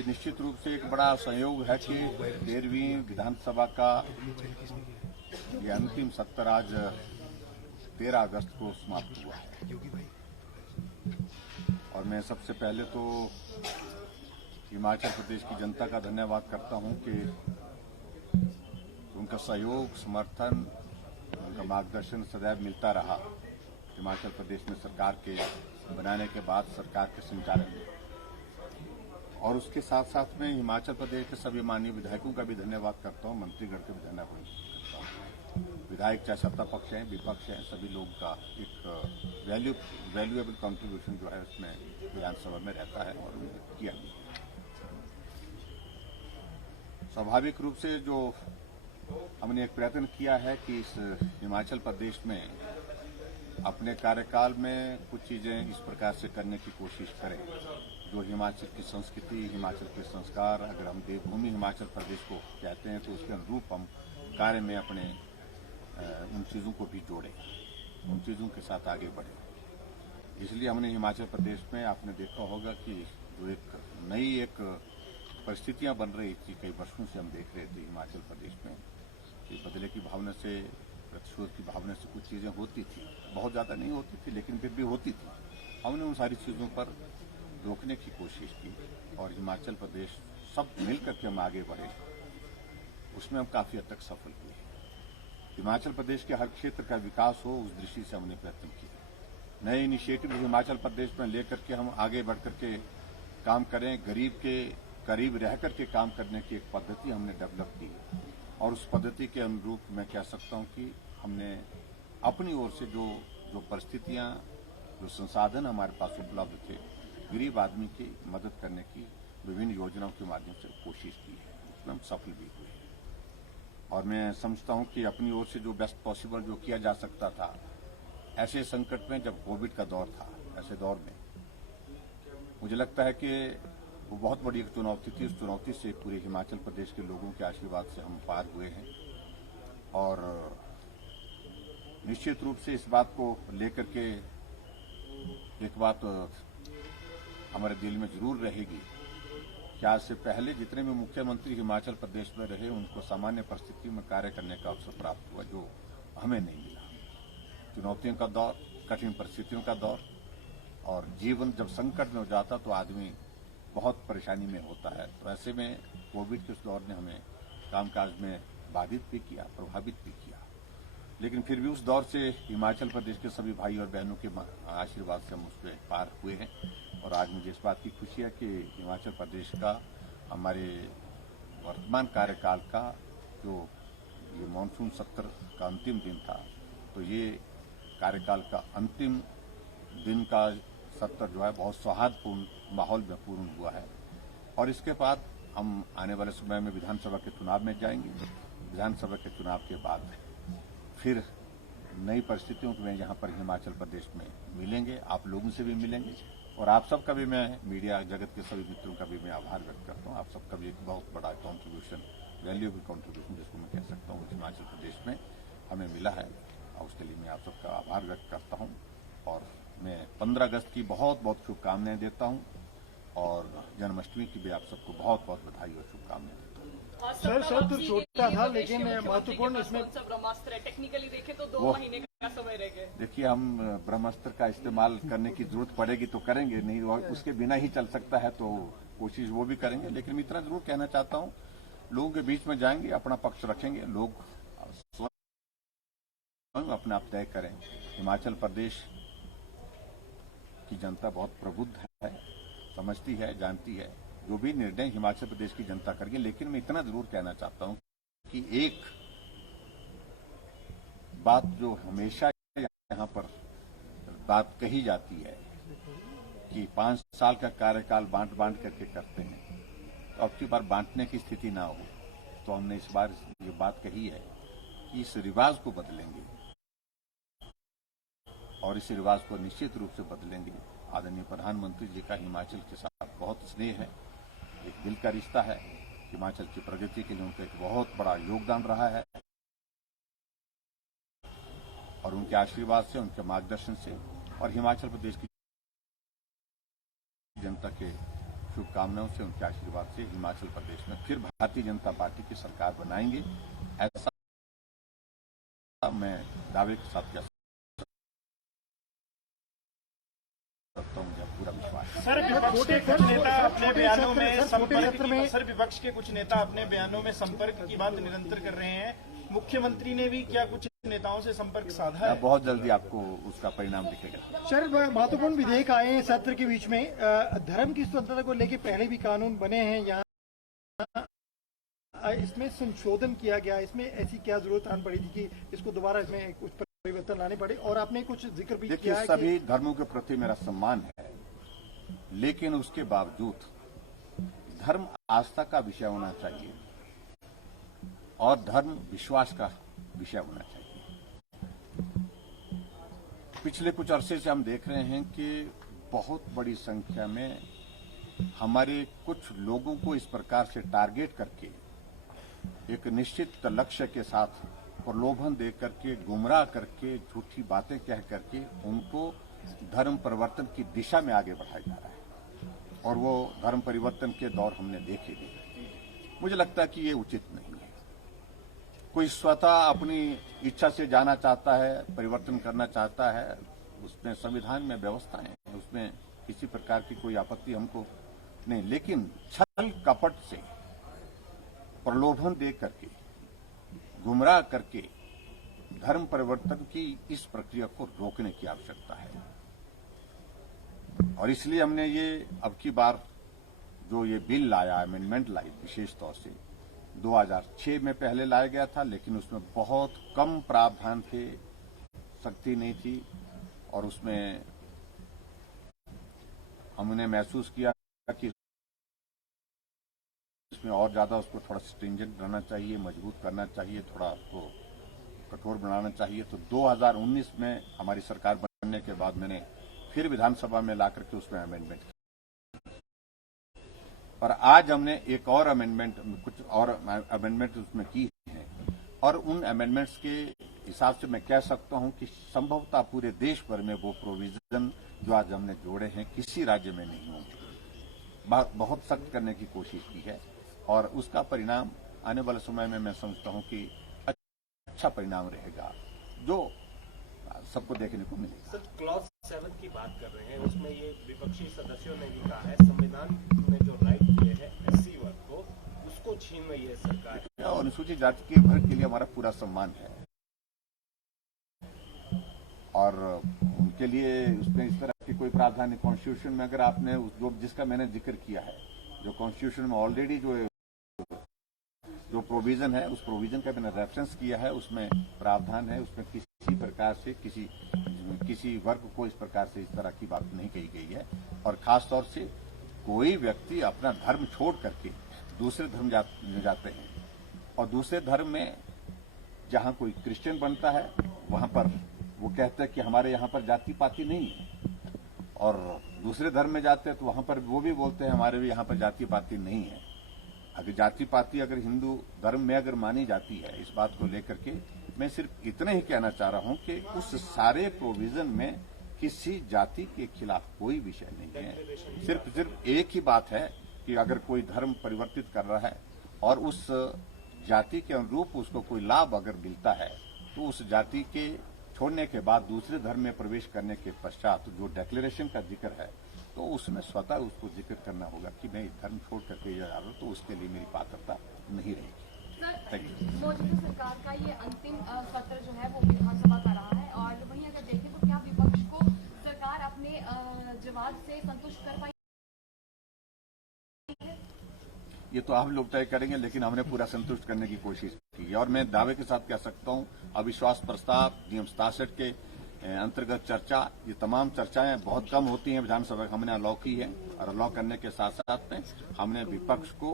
ये निश्चित रूप से एक बड़ा संयोग है कि 13वीं विधानसभा का ये अंतिम सत्र आज 13 अगस्त को समाप्त हुआ है। और मैं सबसे पहले तो हिमाचल प्रदेश की जनता का धन्यवाद करता हूं कि उनका सहयोग, समर्थन, उनका मार्गदर्शन सदैव मिलता रहा हिमाचल प्रदेश में सरकार के बनाने के बाद सरकार के संचालन में। और उसके साथ साथ में हिमाचल प्रदेश के सभी माननीय विधायकों का भी धन्यवाद करता हूं, मंत्रीगण का भी धन्यवाद करता हूं। विधायक चाहे सत्ता पक्ष हैं, विपक्ष हैं, सभी लोगों का एक वैल्यूएबल कंट्रीब्यूशन जो है उसमें विधानसभा में रहता है और किया। स्वाभाविक रूप से जो हमने एक प्रयत्न किया है कि इस हिमाचल प्रदेश में अपने कार्यकाल में कुछ चीजें इस प्रकार से करने की कोशिश करें जो हिमाचल की संस्कृति, हिमाचल के संस्कार, अगर हम देवभूमि हिमाचल प्रदेश को कहते हैं तो उसके अनुरूप हम कार्य में अपने उन चीजों को भी जोड़ें, उन चीजों के साथ आगे बढ़ें। इसलिए हमने हिमाचल प्रदेश में आपने देखा होगा कि जो एक नई परिस्थितियां बन रही थी, कई वर्षों से हम देख रहे थे हिमाचल प्रदेश में कि बदले की भावना से, प्रतिशोध की भावना से कुछ चीजें होती थी, बहुत ज्यादा नहीं होती थी लेकिन फिर भी होती थी। हमने उन सारी चीजों पर रोकने की कोशिश की और हिमाचल प्रदेश सब मिलकर के हम आगे बढ़े, उसमें हम काफी हद तक सफल हुए। हिमाचल प्रदेश के हर क्षेत्र का विकास हो उस दृष्टि से हमने प्रयत्न किया। नए इनिशिएटिव हिमाचल प्रदेश में लेकर के हम आगे बढ़कर के काम करें, गरीब के करीब रह करके काम करने की एक पद्धति हमने डेवलप की और उस पद्धति के अनुरूप मैं कह सकता हूं कि हमने अपनी ओर से जो परिस्थितियां, जो संसाधन हमारे पास उपलब्ध थे, गरीब आदमी की मदद करने की विभिन्न योजनाओं के माध्यम से कोशिश की है, उसमें हम सफल भी हुए। और मैं समझता हूं कि अपनी ओर से जो बेस्ट पॉसिबल जो किया जा सकता था, ऐसे संकट में जब कोविड का दौर था, ऐसे दौर में मुझे लगता है कि वो बहुत बड़ी एक चुनौती थी। उस चुनौती से पूरे हिमाचल प्रदेश के लोगों के आशीर्वाद से हम पार हुए हैं और निश्चित रूप से इस बात को लेकर के एक बात हमारे दिल में जरूर रहेगी कि आज से पहले जितने भी मुख्यमंत्री हिमाचल प्रदेश में रहे उनको सामान्य परिस्थितियों में कार्य करने का अवसर प्राप्त हुआ जो हमें नहीं मिला। चुनौतियों का दौर, कठिन परिस्थितियों का दौर और जीवन जब संकट में हो जाता तो आदमी बहुत परेशानी में होता है। तो ऐसे में कोविड के उस दौर ने हमें कामकाज में बाधित भी किया, प्रभावित भी किया, लेकिन फिर भी उस दौर से हिमाचल प्रदेश के सभी भाई और बहनों के आशीर्वाद से हम उसमें पार हुए हैं। और आज मुझे इस बात की खुशी है कि हिमाचल प्रदेश का हमारे वर्तमान कार्यकाल का जो ये मानसून सत्र का अंतिम दिन था, तो ये कार्यकाल का अंतिम दिन का सत्र जो है बहुत सौहार्दपूर्ण माहौल में पूर्ण हुआ है। और इसके बाद हम आने वाले समय में विधानसभा के चुनाव में जाएंगे। विधानसभा के चुनाव के बाद फिर नई परिस्थितियों में यहाँ पर हिमाचल प्रदेश में मिलेंगे, आप लोगों से भी मिलेंगे और आप सबका भी, मैं मीडिया जगत के सभी मित्रों का भी मैं आभार व्यक्त करता हूँ। आप सबका भी एक बहुत बड़ा कॉन्ट्रीब्यूशन, वैल्यूएबल कॉन्ट्रीब्यूशन जिसको मैं कह सकता हूँ हिमाचल प्रदेश में हमें मिला है और उसके लिए मैं आप सबका आभार व्यक्त करता हूँ। और मैं 15 अगस्त की बहुत बहुत शुभकामनाएं देता हूँ और जन्माष्टमी की भी आप सबको बहुत बहुत बधाई और शुभकामनाएं देता हूँ। सर शब्द छोटा था लेकिन महत्वपूर्ण इसमें ब्रह्मास्त्र है। टेक्निकली देखें तो 2 महीने का समय रह गया। देखिए, हम ब्रह्मास्त्र का इस्तेमाल करने की जरूरत पड़ेगी तो करेंगे, नहीं उसके बिना ही चल सकता है तो कोशिश वो भी करेंगे। लेकिन मैं इतना जरूर कहना चाहता हूँ, लोगों के बीच में जाएंगे, अपना पक्ष रखेंगे, लोग स्वयं अपने आप तय करें। हिमाचल प्रदेश की जनता बहुत प्रबुद्ध है, समझती है, जानती है, जो भी निर्णय हिमाचल प्रदेश की जनता करेगी। लेकिन मैं इतना जरूर कहना चाहता हूं कि एक बात जो हमेशा यहां पर बात कही जाती है कि 5 साल का कार्यकाल बांट बांट करके करते हैं, तो अब की बार बांटने की स्थिति ना हो, तो हमने इस बार ये बात कही है कि इस रिवाज को बदलेंगे और इस रिवाज को निश्चित रूप से बदलेंगे। आदरणीय प्रधानमंत्री जी का हिमाचल के साथ बहुत स्नेह है, एक दिल का रिश्ता है। हिमाचल की प्रगति के लिए उनका एक बहुत बड़ा योगदान रहा है और उनके आशीर्वाद से, उनके मार्गदर्शन से और हिमाचल प्रदेश की जनता के शुभकामनाओं से, उनके आशीर्वाद से हिमाचल प्रदेश में फिर भारतीय जनता पार्टी की सरकार बनाएंगे, ऐसा मैं दावे के साथ कह सकता हूं। मुझे पूरा विश्वास है। सर, विपक्ष के कुछ नेता अपने बयानों में संपर्क की बात निरंतर कर रहे हैं। मुख्यमंत्री ने भी क्या कुछ नेताओं से संपर्क साधा है? बहुत जल्दी आपको उसका परिणाम दिखेगा। सर, महत्वपूर्ण विधेयक आए हैं सत्र के बीच में। धर्म की स्वतंत्रता को लेकर पहले भी कानून बने हैं, यहाँ इसमें संशोधन किया गया। इसमें ऐसी क्या जरूरत आन पड़ी थी कि इसको दोबारा इसमें कुछ परिवर्तन लाने पड़े? और आपने कुछ जिक्र भी किया है। सभी धर्मों के प्रति मेरा सम्मान है, लेकिन उसके बावजूद धर्म आस्था का विषय होना चाहिए और धर्म विश्वास का विषय होना चाहिए। पिछले कुछ अरसे से हम देख रहे हैं कि बहुत बड़ी संख्या में हमारे कुछ लोगों को इस प्रकार से टारगेट करके एक निश्चित लक्ष्य के साथ प्रलोभन दे करके, गुमराह करके, झूठी बातें कह करके उनको धर्म परिवर्तन की दिशा में आगे बढ़ाया जा रहा है और वो धर्म परिवर्तन के दौर हमने देखे भी। मुझे लगता है कि ये उचित नहीं है। कोई स्वतः अपनी इच्छा से जाना चाहता है, परिवर्तन करना चाहता है, उसमें संविधान में व्यवस्था है, उसमें किसी प्रकार की कोई आपत्ति हमको नहीं। लेकिन छल कपट से, प्रलोभन दे करके, गुमराह करके धर्म परिवर्तन की इस प्रक्रिया को रोकने की आवश्यकता है। और इसलिए हमने ये अब की बार जो ये बिल लाया, अमेंडमेंट लाई, विशेष तौर से 2006 में पहले लाया गया था, लेकिन उसमें बहुत कम प्रावधान थे, सख्ती नहीं थी और उसमें हमने महसूस किया कि इसमें और ज्यादा उसको थोड़ा स्ट्रिंजेंट रहना चाहिए, मजबूत करना चाहिए, थोड़ा उसको कठोर बनाना चाहिए। तो 2019 में हमारी सरकार बनने के बाद मैंने फिर विधानसभा में लाकर के उसमें अमेंडमेंट किया और आज हमने एक और अमेंडमेंट, कुछ और अमेंडमेंट उसमें की है और उन अमेंडमेंट्स के हिसाब से मैं कह सकता हूं कि संभवतः पूरे देश भर में वो प्रोविजन जो आज हमने जोड़े हैं किसी राज्य में नहीं होंगे। बहुत सख्त करने की कोशिश की है और उसका परिणाम आने वाले समय में मैं समझता हूं कि अच्छा परिणाम रहेगा जो सबको देखने को मिलेगा। सर, क्लॉज 7 की बात कर रहे हैं, उसमें ये विपक्षी सदस्यों ने भी कहा है संविधान में जो राइट दिए हैं एससी वर्ग को, उसको छीन रही है सरकार। और अनुसूचित जाति के वर्ग के लिए हमारा पूरा सम्मान है और उनके लिए उसमें इस तरह की कोई प्रावधान कॉन्स्टिट्यूशन में, अगर आपने जो जिसका मैंने जिक्र किया है, जो कॉन्स्टिट्यूशन में ऑलरेडी जो प्रोविजन है, उस प्रोविजन का मैंने रेफरेंस किया है, उसमें प्रावधान है, उसमें किसी प्रकार से किसी वर्ग को इस प्रकार से इस तरह की बात नहीं कही गई है। और खास तौर से कोई व्यक्ति अपना धर्म छोड़ करके दूसरे धर्म जाते हैं और दूसरे धर्म में जहां कोई क्रिश्चियन बनता है वहां पर वो कहते हैं कि हमारे यहाँ पर जाति पाति नहीं है, और दूसरे धर्म में जाते हैं तो वहां पर वो भी बोलते हैं हमारे भी यहाँ पर जाति पाति नहीं है। अगर जाति पाति अगर हिंदू धर्म में अगर मानी जाती है, इस बात को लेकर के मैं सिर्फ इतना ही कहना चाह रहा हूं कि उस सारे प्रोविजन में किसी जाति के खिलाफ कोई विषय नहीं है। सिर्फ एक ही बात है कि अगर कोई धर्म परिवर्तित कर रहा है और उस जाति के अनुरूप उसको कोई लाभ अगर मिलता है तो उस जाति के छोड़ने के बाद दूसरे धर्म में प्रवेश करने के पश्चात जो डिक्लेरेशन का जिक्र है तो उसमें स्वतः उसको जिक्र करना होगा कि मैं धर्म छोड़ करके जा रहा हूं, तो उसके लिए मेरी पात्रता नहीं रहेगी। मौजूदा सरकार का ये अंतिम सत्र जो है वो विधानसभा का रहा है और वहीं अगर देखें तो क्या विपक्ष को सरकार अपने जवाब से संतुष्ट कर पाई है? ये तो आप लोग तय करेंगे, लेकिन हमने पूरा संतुष्ट करने की कोशिश की है और मैं दावे के साथ कह सकता हूं अविश्वास प्रस्ताव, नियम 67 के अंतर्गत चर्चा, ये तमाम चर्चाएं बहुत कम होती हैं विधानसभा, हमने अलाउ की है और अलाउ करने के साथ साथ में हमने विपक्ष को